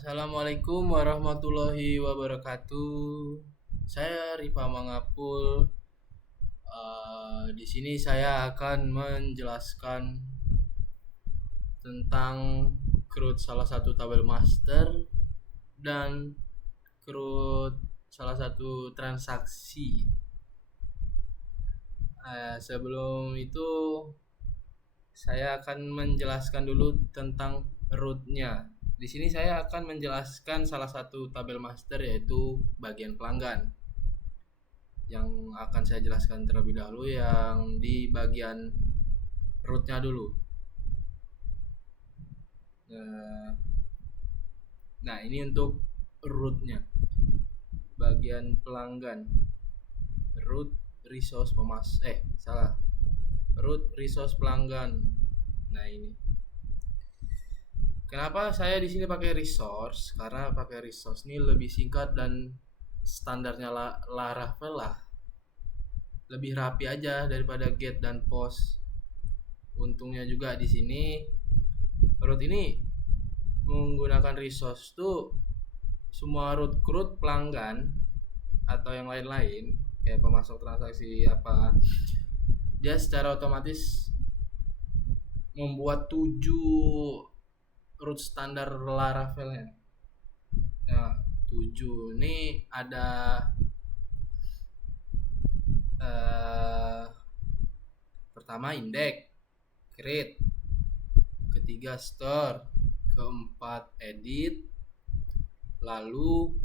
Assalamualaikum warahmatullahi wabarakatuh. Saya Rifa Mangapul. Di sini saya akan menjelaskan tentang CRUD salah satu tabel master dan CRUD salah satu transaksi. Sebelum itu saya akan menjelaskan dulu tentang rootnya. Di sini saya akan menjelaskan salah satu tabel master, yaitu bagian pelanggan. Yang akan saya jelaskan terlebih dahulu yang di bagian rootnya dulu. Nah, ini untuk rootnya. Bagian pelanggan. Root resource root resource pelanggan. Nah, ini. Kenapa saya di sini pakai resource? Karena pakai resource ini lebih singkat dan standarnya Laravel lah. Lebih rapi aja daripada get dan post. Untungnya juga di sini root ini menggunakan resource tuh semua root CRUD pelanggan atau yang lain-lain kayak pemasok transaksi apa, dia secara otomatis membuat 7 root standar Laravelnya. Nah, 7 ini ada pertama index, create, ketiga store, keempat edit, lalu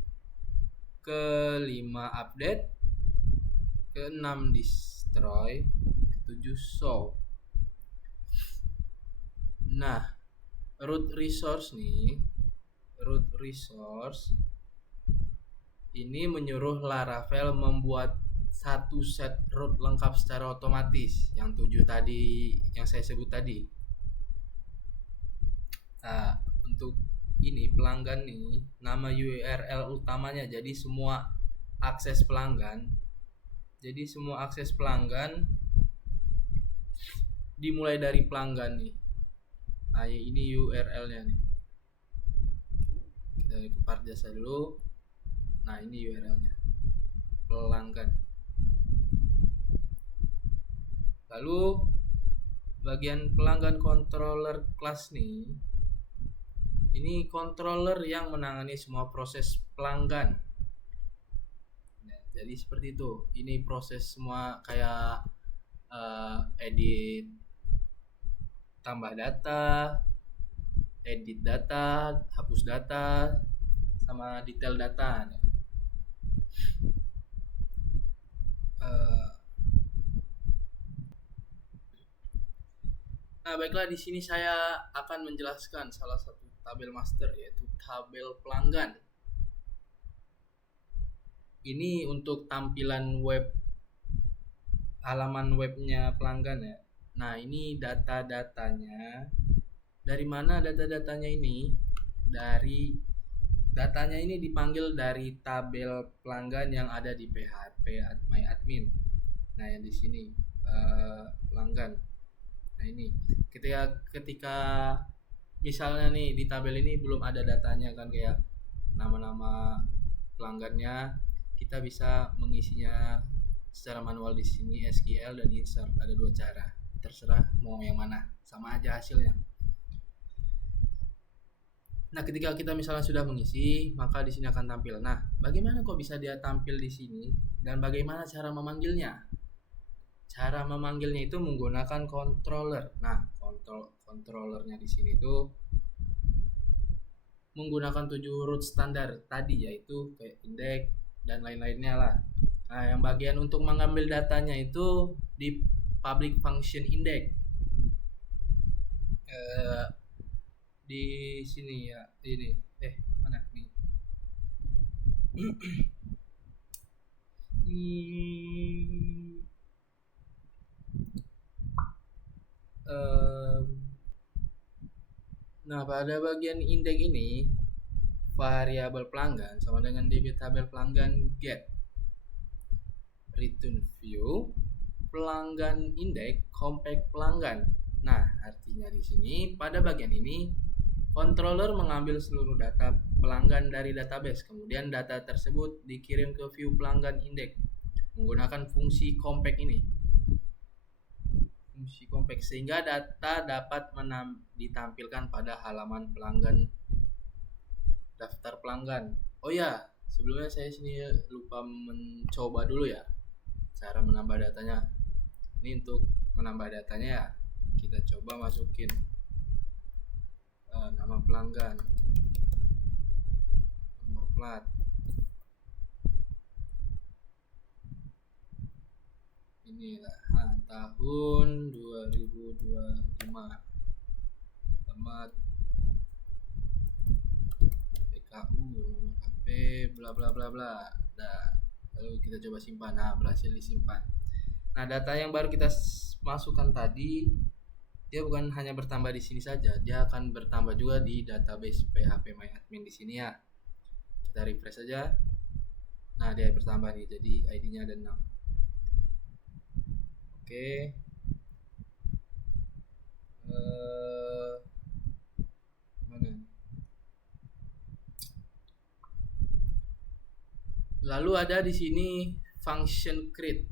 kelima update, keenam destroy, ketujuh show. Nah, root resource ini menyuruh Laravel membuat satu set root lengkap secara otomatis yang 7 tadi yang saya sebut tadi. Nah, untuk ini pelanggan nih, nama URL utamanya, jadi semua akses pelanggan dimulai dari pelanggan nih. Nah, ini URL-nya nih. Kita ke part jasa dulu. Nah, ini URL-nya. Pelanggan. Lalu bagian pelanggan controller class nih. Ini controller yang menangani semua proses pelanggan. Nah, jadi seperti itu. Ini proses semua kayak edit, tambah data, edit data, hapus data, sama detail data. Nah, baiklah, di sini saya akan menjelaskan salah satu tabel master, yaitu tabel pelanggan. Ini untuk tampilan web, halaman webnya pelanggan ya. Nah, ini data-datanya. Dari mana data-datanya ini? Datanya ini dipanggil dari tabel pelanggan yang ada di PHP MyAdmin. Nah, yang di sini pelanggan. Nah, ini ketika misalnya nih di tabel ini belum ada datanya kan, kayak nama-nama pelanggannya, kita bisa mengisinya secara manual di sini, SQL dan insert. Ada 2 cara, terserah mau yang mana, sama aja hasilnya. Nah, ketika kita misalnya sudah mengisi, maka di sini akan tampil. Nah, bagaimana kok bisa dia tampil di sini dan bagaimana cara memanggilnya? Cara memanggilnya itu menggunakan controller. Nah, controllernya di sini itu menggunakan 7 root standar tadi, yaitu kayak index dan lain-lainnya lah. Nah, yang bagian untuk mengambil datanya itu di public function index. Di sini ya, ini mana nih? Nah, pada bagian index ini variabel pelanggan sama dengan db tabel pelanggan get, return view, pelanggan index, compact pelanggan. Nah, artinya di sini pada bagian ini controller mengambil seluruh data pelanggan dari database. Kemudian data tersebut dikirim ke view pelanggan index menggunakan fungsi compact ini. Fungsi compact sehingga data dapat ditampilkan pada halaman pelanggan daftar pelanggan. Oh ya, sebelumnya saya sini lupa mencoba dulu ya cara menambah datanya. Ini untuk menambah datanya ya, kita coba masukin nama pelanggan, nomor plat, inilah tahun 2025, alamat PKU, nomor HP, bla bla bla bla. Nah, lalu kita coba simpan. Nah, berhasil disimpan. Nah, data yang baru kita masukkan tadi dia bukan hanya bertambah di sini saja, dia akan bertambah juga di database PHP MyAdmin di sini ya. Kita refresh saja. Nah, dia bertambah nih, jadi ID-nya ada 6. Oke. Mana? Lalu ada di sini function create.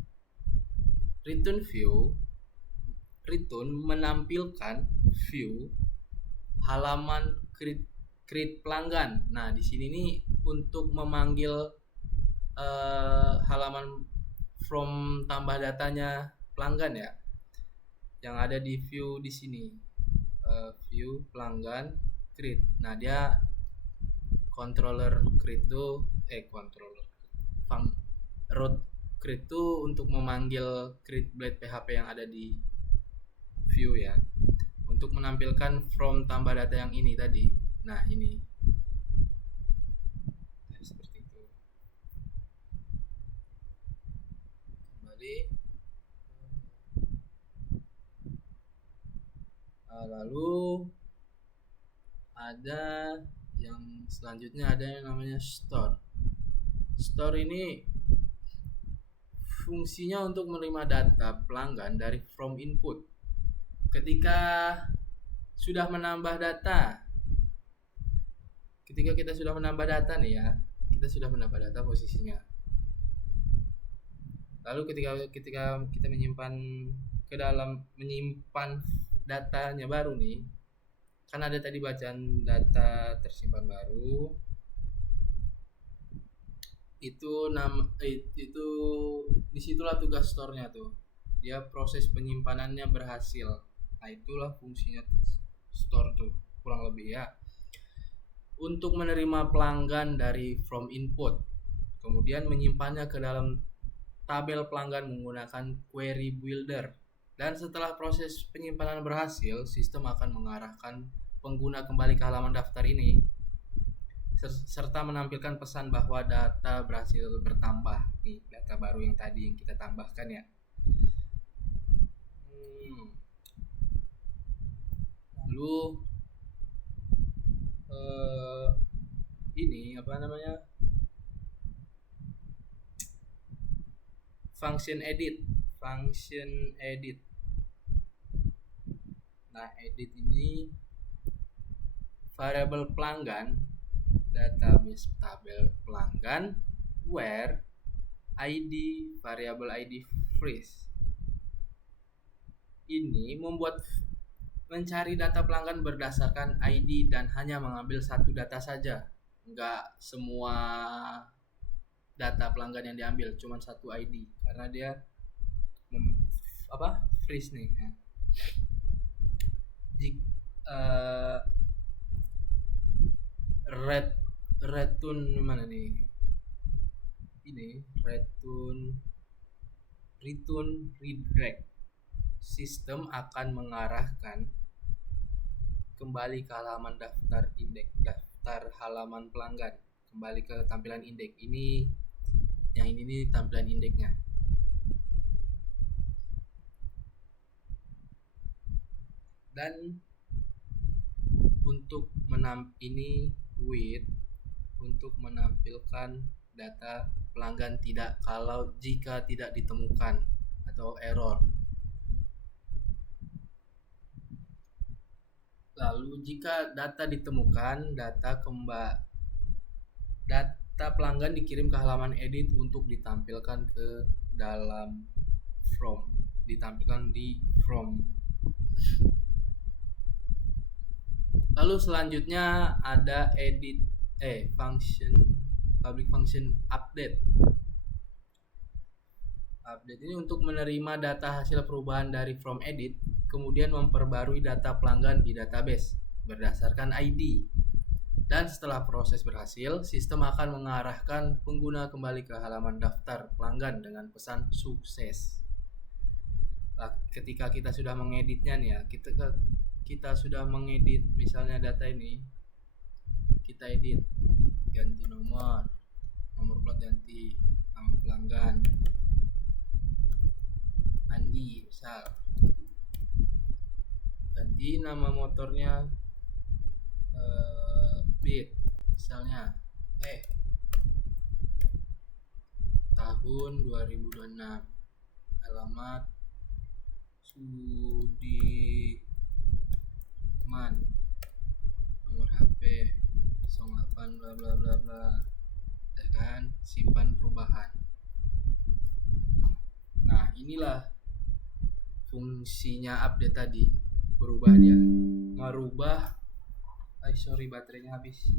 Return menampilkan view halaman create pelanggan. Nah, di sini nih untuk memanggil halaman from tambah datanya pelanggan ya. Yang ada di view di sini. View pelanggan create. Nah, dia controller create tuh root create tuh untuk memanggil create blade PHP yang ada di view ya, untuk menampilkan from tambah data yang ini tadi. Nah, ini seperti itu. Kembali. Lalu ada yang selanjutnya, ada yang namanya store. Store ini fungsinya untuk menerima data pelanggan dari from input. Ketika sudah menambah data, ketika kita sudah menambah data nih ya, kita sudah menambah data posisinya. Lalu ketika kita menyimpan datanya baru nih, kan ada tadi bacaan data tersimpan baru. Itu disitulah tugas store-nya tuh. Dia proses penyimpanannya berhasil. Nah, itulah fungsinya store tuh kurang lebih ya. Untuk menerima pelanggan dari from input, kemudian menyimpannya ke dalam tabel pelanggan menggunakan query builder. Dan setelah proses penyimpanan berhasil, sistem akan mengarahkan pengguna kembali ke halaman daftar ini serta menampilkan pesan bahwa data berhasil bertambah. Nih, data baru yang tadi yang kita tambahkan ya. Lalu ini apa namanya? Function edit. Nah, edit ini variabel pelanggan, database tabel pelanggan, where ID, variabel ID freeze. Ini membuat mencari data pelanggan berdasarkan ID dan hanya mengambil satu data saja. Enggak semua data pelanggan yang diambil, cuma satu ID karena dia freeze nih ya. Return mana nih? Ini return redirect. Sistem akan mengarahkan kembali ke halaman daftar halaman pelanggan, kembali ke tampilan indeks. Ini yang ini nih tampilan indeksnya. Dan untuk ini with untuk menampilkan data pelanggan jika tidak ditemukan atau error. Lalu jika data ditemukan, data Data pelanggan dikirim ke halaman edit untuk ditampilkan ke dalam from, ditampilkan di from. Lalu selanjutnya ada edit function public function update. Update ini untuk menerima data hasil perubahan dari from edit, kemudian memperbarui data pelanggan di database berdasarkan ID. Dan setelah proses berhasil, sistem akan mengarahkan pengguna kembali ke halaman daftar pelanggan dengan pesan sukses. Nah, ketika kita sudah mengeditnya nih ya, kita sudah mengedit misalnya data ini, kita edit, ganti nomor plat ganti, nama pelanggan Andi misal, ganti nama motornya Beat misalnya, tahun 2026, alamat Sudirman, nomor HP 08 bla bla bla bla, ya kan, simpan perubahan. Nah, inilah fungsinya update tadi, berubah dia, merubah. Sorry, baterainya habis.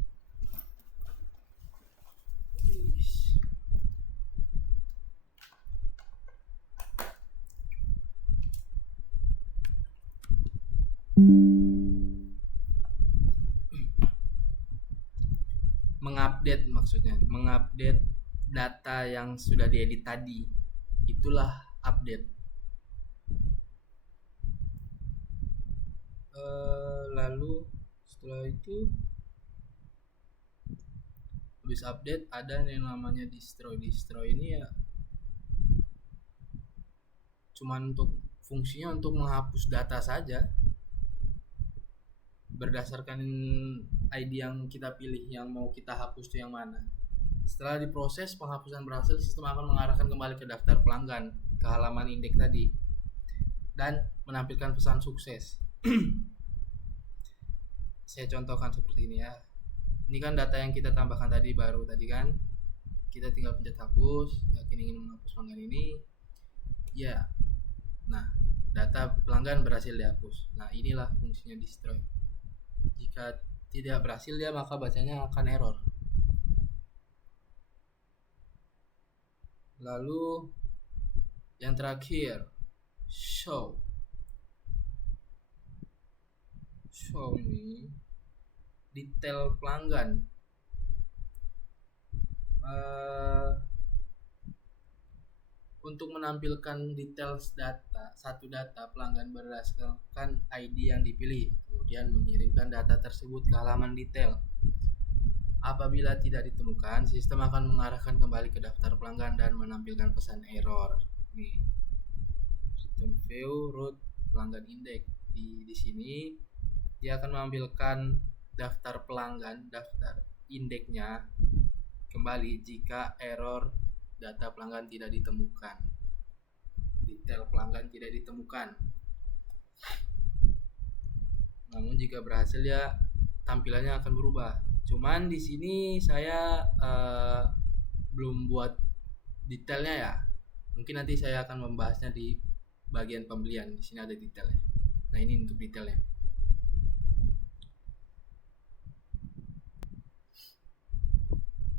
Mengupdate maksudnya, mengupdate data yang sudah diedit tadi, itulah update. Lalu setelah itu habis update ada yang namanya destroy. Destroy ini ya cuman untuk fungsinya untuk menghapus data saja berdasarkan ID yang kita pilih, yang mau kita hapus itu yang mana. Setelah diproses penghapusan berhasil, sistem akan mengarahkan kembali ke daftar pelanggan, ke halaman indeks tadi, dan menampilkan pesan sukses. Saya contohkan seperti ini ya. Ini kan data yang kita tambahkan tadi, baru tadi kan. Kita tinggal pencet hapus, yakin ingin menghapus pelanggan ini. Ya. Nah, data pelanggan berhasil dihapus. Nah, inilah fungsinya destroy. Jika tidak berhasil dia, maka bacanya akan error. Lalu yang terakhir, show. Show ini detail pelanggan. Untuk menampilkan details data, satu data pelanggan berdasarkan ID yang dipilih, kemudian mengirimkan data tersebut ke halaman detail. Apabila tidak ditemukan, sistem akan mengarahkan kembali ke daftar pelanggan dan menampilkan pesan error. Nih, return view root pelanggan index. Di sini dia akan menampilkan daftar pelanggan, daftar indeksnya kembali jika error data pelanggan tidak ditemukan, detail pelanggan tidak ditemukan. Namun jika berhasil ya tampilannya akan berubah. Cuman di sini saya belum buat detailnya ya. Mungkin nanti saya akan membahasnya di bagian pembelian. Di sini ada detailnya. Nah, ini untuk detailnya.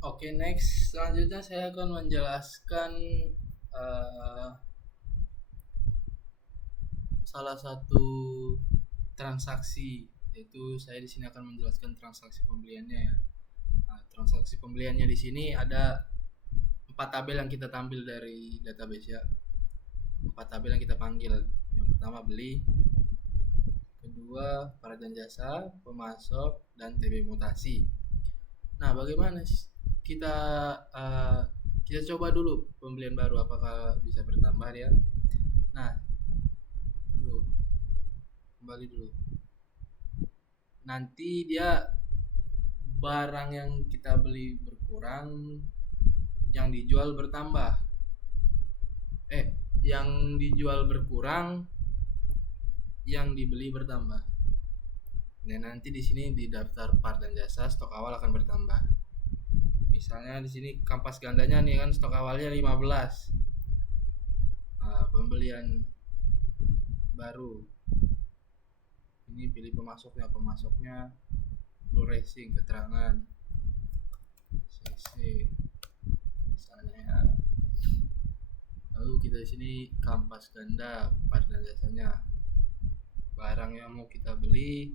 Oke, next. Selanjutnya saya akan menjelaskan salah satu transaksi, yaitu saya di sini akan menjelaskan transaksi pembeliannya ya. Nah, transaksi pembeliannya di sini ada 4 tabel yang kita tampil dari database ya. 4 tabel yang kita panggil. Yang pertama beli, kedua barang dan jasa, pemasok, dan TB mutasi. Nah, bagaimana kita coba dulu pembelian baru apakah bisa bertambah ya. Nah, kembali dulu. Nanti dia barang yang kita beli berkurang, yang dijual bertambah. Yang dijual berkurang, yang dibeli bertambah. Nah, nanti di sini di daftar part dan jasa stok awal akan bertambah. Misalnya di sini kampas gandanya nih kan stok awalnya 15. Nah, pembelian baru. Ini pilih pemasoknya. Pemasoknya Full Racing, keterangan CC misalnya ya. Lalu kita di sini kampas ganda, part dan jasanya. Barang yang mau kita beli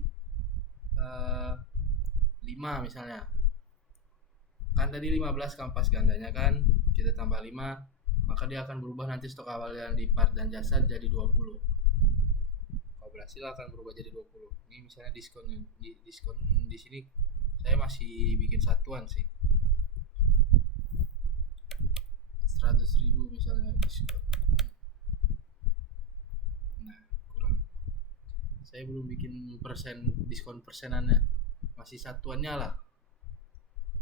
5 misalnya. Kan tadi 15 kampas gandanya kan, kita tambah 5, maka dia akan berubah nanti stok awal yang di part dan jasa jadi 20. Kalau berhasil akan berubah jadi 20. Ini misalnya diskon di sini saya masih bikin satuan sih. 100.000 misalnya diskon. Nah, kurang. Saya belum bikin diskon persenannya. Masih satuannya lah.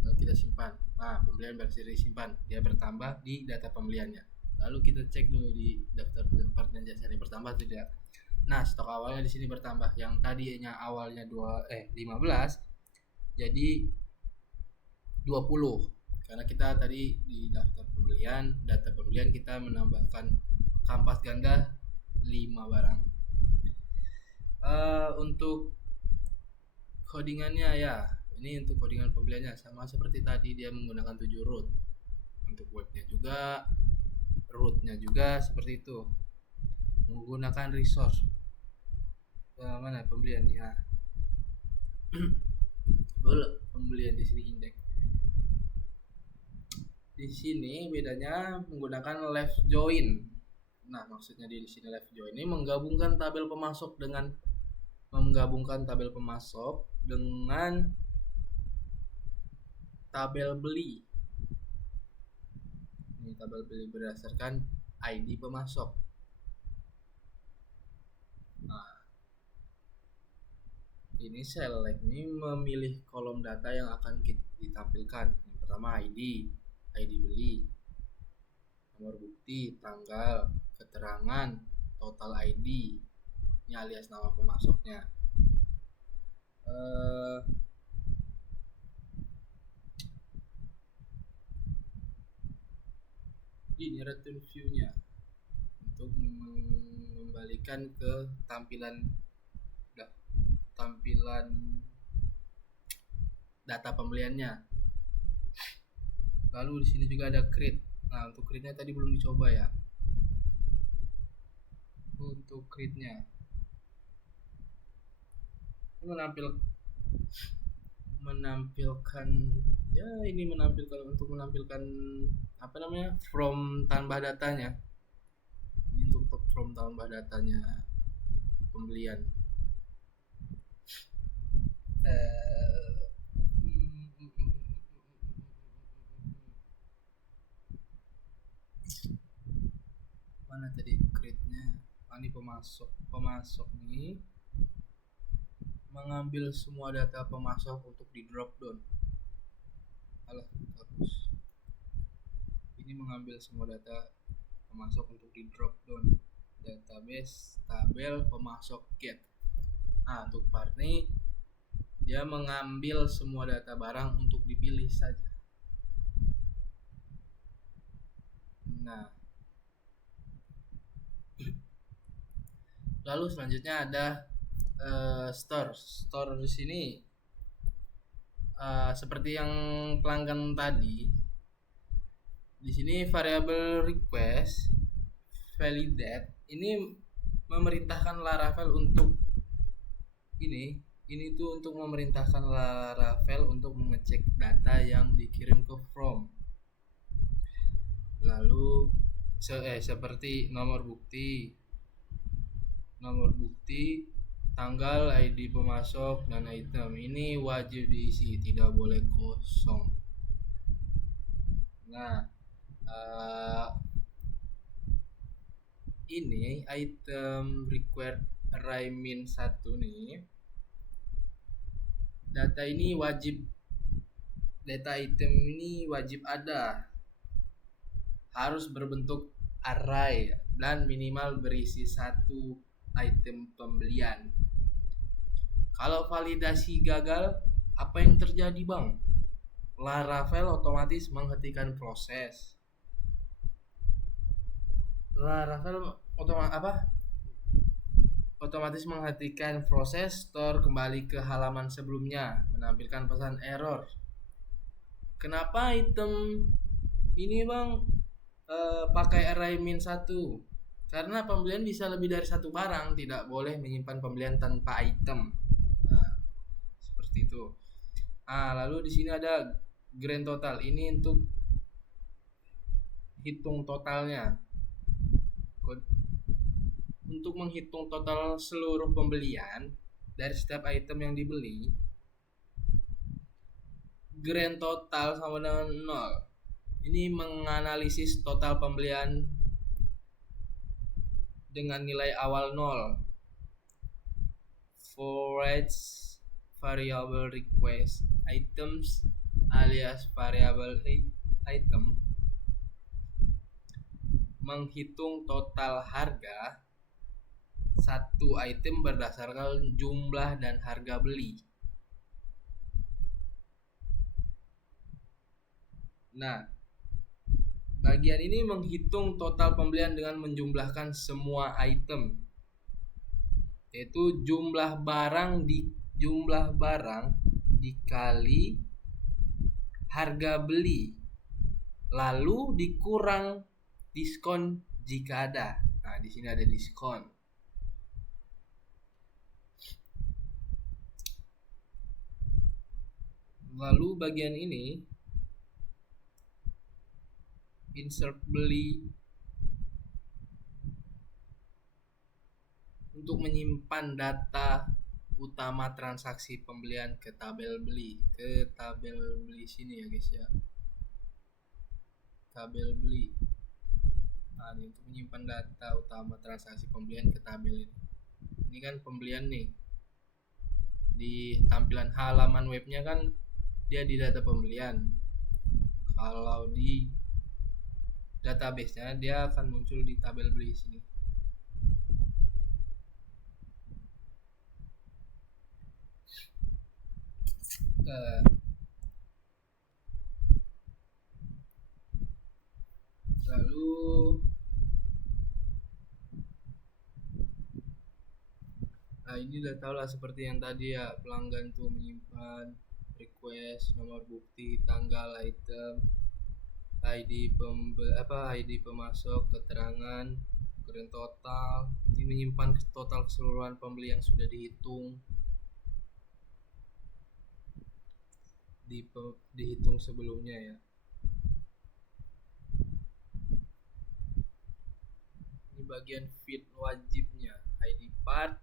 Lalu kita simpan. Nah, pembelian berhasil disimpan. Dia bertambah di data pembeliannya. Lalu kita cek dulu di daftar part dan jasa ini bertambah atau tidak. Nah, stok awalnya di sini bertambah. Yang tadinya awalnya 15 jadi 20. Karena kita tadi di data pembelian kita menambahkan kampas ganda 5 barang. Untuk codingannya ya, ini untuk codingan pembeliannya sama seperti tadi, dia menggunakan 7 root. Untuk webnya juga, rootnya juga seperti itu. Menggunakan resource. Mana pembeliannya? Boleh pembelian di sini indeks. Di sini bedanya menggunakan left join. Nah, maksudnya di sini left join ini menggabungkan tabel pemasok dengan tabel beli. Ini tabel beli berdasarkan ID pemasok. Nah, ini select ini memilih kolom data yang akan ditampilkan. Yang pertama ID beli, nomor bukti, tanggal, keterangan, total ID. Ini alias nama pemasoknya. Ini return view-nya untuk mengembalikan ke tampilan data pembeliannya. Lalu di sini juga ada create. Nah, untuk create-nya tadi belum dicoba ya. Untuk create-nya menampilkan apa namanya, from tambah datanya. Ini untuk from tambah datanya pembelian. Mana tadi create-nya? Ini pemasok nih mengambil semua data pemasok untuk di drop down. Hapus. Ini mengambil semua data pemasok untuk di drop down database tabel pemasok get. Nah, untuk part ini dia mengambil semua data barang untuk dipilih saja. Nah, lalu selanjutnya ada store di sini. Seperti yang pelanggan tadi, di sini variabel request validate ini memerintahkan Laravel untuk ini tuh untuk memerintahkan Laravel untuk mengecek data yang dikirim ke from. Lalu seperti nomor bukti, tanggal, ID pemasok, dan item. Ini wajib diisi, tidak boleh kosong. Nah, ini item required array min 1 nih. Data item ini wajib ada. Harus berbentuk array dan minimal berisi 1 item pembelian. Kalau validasi gagal, apa yang terjadi, Bang? Laravel otomatis menghentikan proses. Laravel otomatis menghentikan proses store kembali ke halaman sebelumnya, menampilkan pesan error. Kenapa item ini bang pakai array -1? Karena pembelian bisa lebih dari satu barang, tidak boleh menyimpan pembelian tanpa item. Nah, seperti itu. Lalu di sini ada grand total. Ini untuk hitung totalnya. Untuk menghitung total seluruh pembelian dari setiap item yang dibeli, grand total sama dengan 0. Ini menganalisis total pembelian dengan nilai awal 0. For each variable request items alias variable item menghitung total harga satu item berdasarkan jumlah dan harga beli. Nah, bagian ini menghitung total pembelian dengan menjumlahkan semua item, yaitu jumlah barang dikali harga beli, lalu dikurang diskon jika ada. Nah, di sini ada diskon. Lalu bagian ini insert beli untuk menyimpan data utama transaksi pembelian ke tabel beli. Ke tabel beli sini ya guys ya. Tabel beli. Nah, ini untuk menyimpan data utama transaksi pembelian ke tabel ini. Ini kan pembelian nih. Di tampilan halaman webnya kan dia di data pembelian. Kalau di database-nya dia akan muncul di tabel beli sini. Lalu ini udah tau lah seperti yang tadi ya, pelanggan tuh menyimpan request, nomor bukti, tanggal, item, ID pemasok, keterangan, grand total. Ini menyimpan total keseluruhan pembeli yang sudah dihitung, dihitung sebelumnya ya. Ini bagian feed wajibnya, ID part.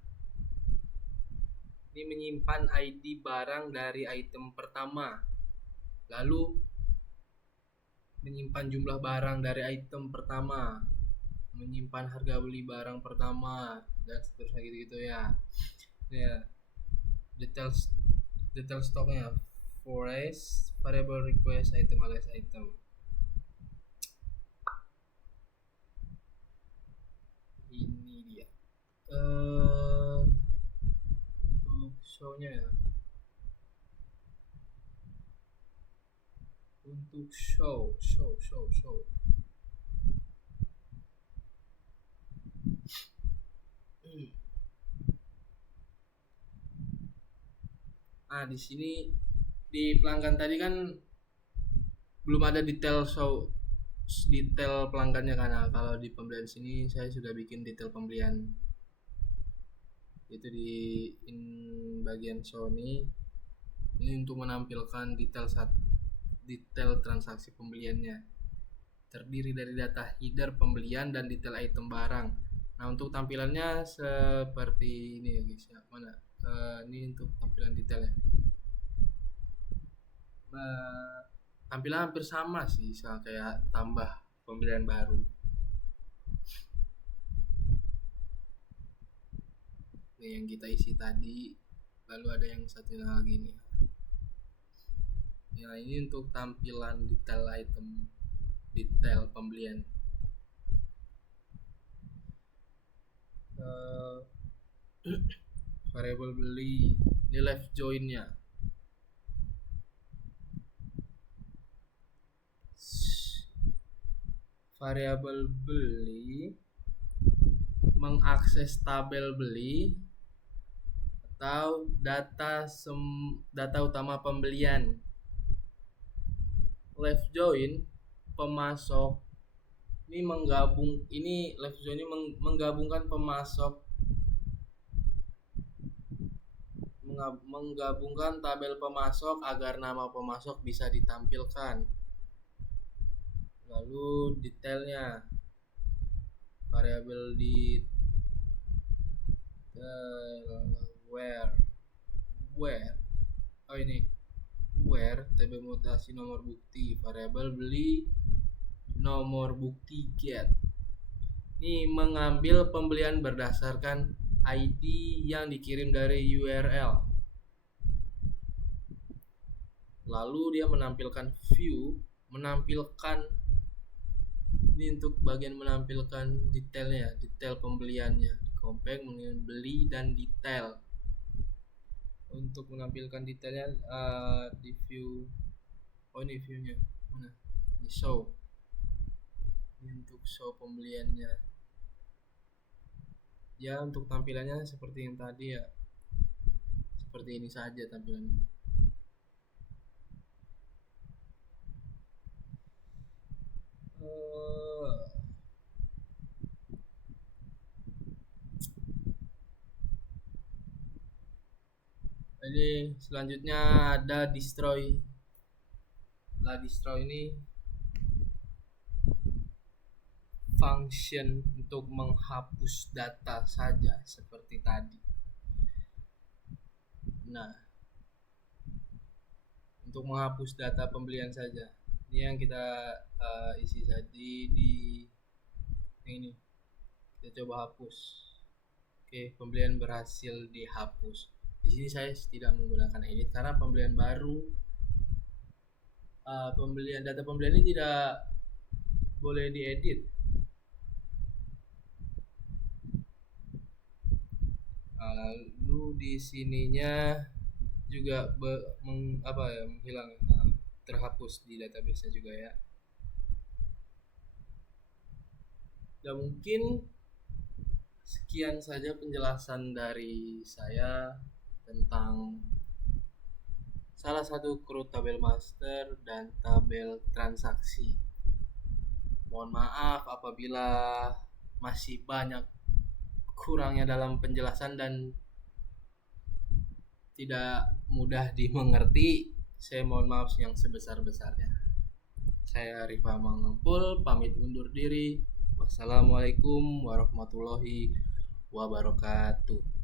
Ini menyimpan ID barang dari item pertama, lalu menyimpan jumlah barang dari item pertama, menyimpan harga beli barang pertama, dan seterusnya gitu ya. Ya, detail stoknya, forest, variable request, item alias item. Ini dia untuk show-nya ya. Untuk show. Di sini di pelanggan tadi kan belum ada detail pelanggannya, karena kalau di pembelian sini saya sudah bikin detail pembelian. Itu di bagian show ini untuk menampilkan detail transaksi pembeliannya. Terdiri dari data header pembelian dan detail item barang. Nah, untuk tampilannya seperti ini ya guys ya. Mana? Ini untuk tampilan detailnya. Tampilan hampir sama sih, kayak tambah pembelian baru. Ini yang kita isi tadi. Lalu ada yang satu lagi nih. Ya, ini untuk tampilan detail item, detail pembelian. Variable beli, ini left join-nya. variabel beli, mengakses tabel beli, atau data utama pembelian. Left join pemasok left join ini menggabungkan menggabungkan tabel pemasok agar nama pemasok bisa ditampilkan. Lalu detailnya, variabel where tb mutasi nomor bukti, variabel beli nomor bukti get. Ini mengambil pembelian berdasarkan ID yang dikirim dari URL. Lalu dia menampilkan view, ini untuk bagian menampilkan detailnya, detail pembeliannya, compact, beli dan detail. Untuk menampilkan detailnya di view, ini viewnya mana? Ini show. Ini untuk show pembeliannya. Ya, untuk tampilannya seperti yang tadi ya, seperti ini saja tampilannya. Jadi selanjutnya ada destroy. Destroy ini function untuk menghapus data saja seperti tadi. Nah, untuk menghapus data pembelian saja. Ini yang kita isi tadi di ini. Kita coba hapus. Oke, pembelian berhasil dihapus. Di sini saya tidak menggunakan edit karena pembelian baru, data pembelian ini tidak boleh diedit. Lalu di sininya juga menghilang, terhapus di database-nya juga ya. Dan mungkin sekian saja penjelasan dari saya tentang salah satu CRUD tabel master dan tabel transaksi. Mohon maaf apabila masih banyak kurangnya dalam penjelasan dan tidak mudah dimengerti. Saya mohon maaf yang sebesar-besarnya. Saya Rifa Mangempul pamit undur diri. Wassalamualaikum warahmatullahi wabarakatuh.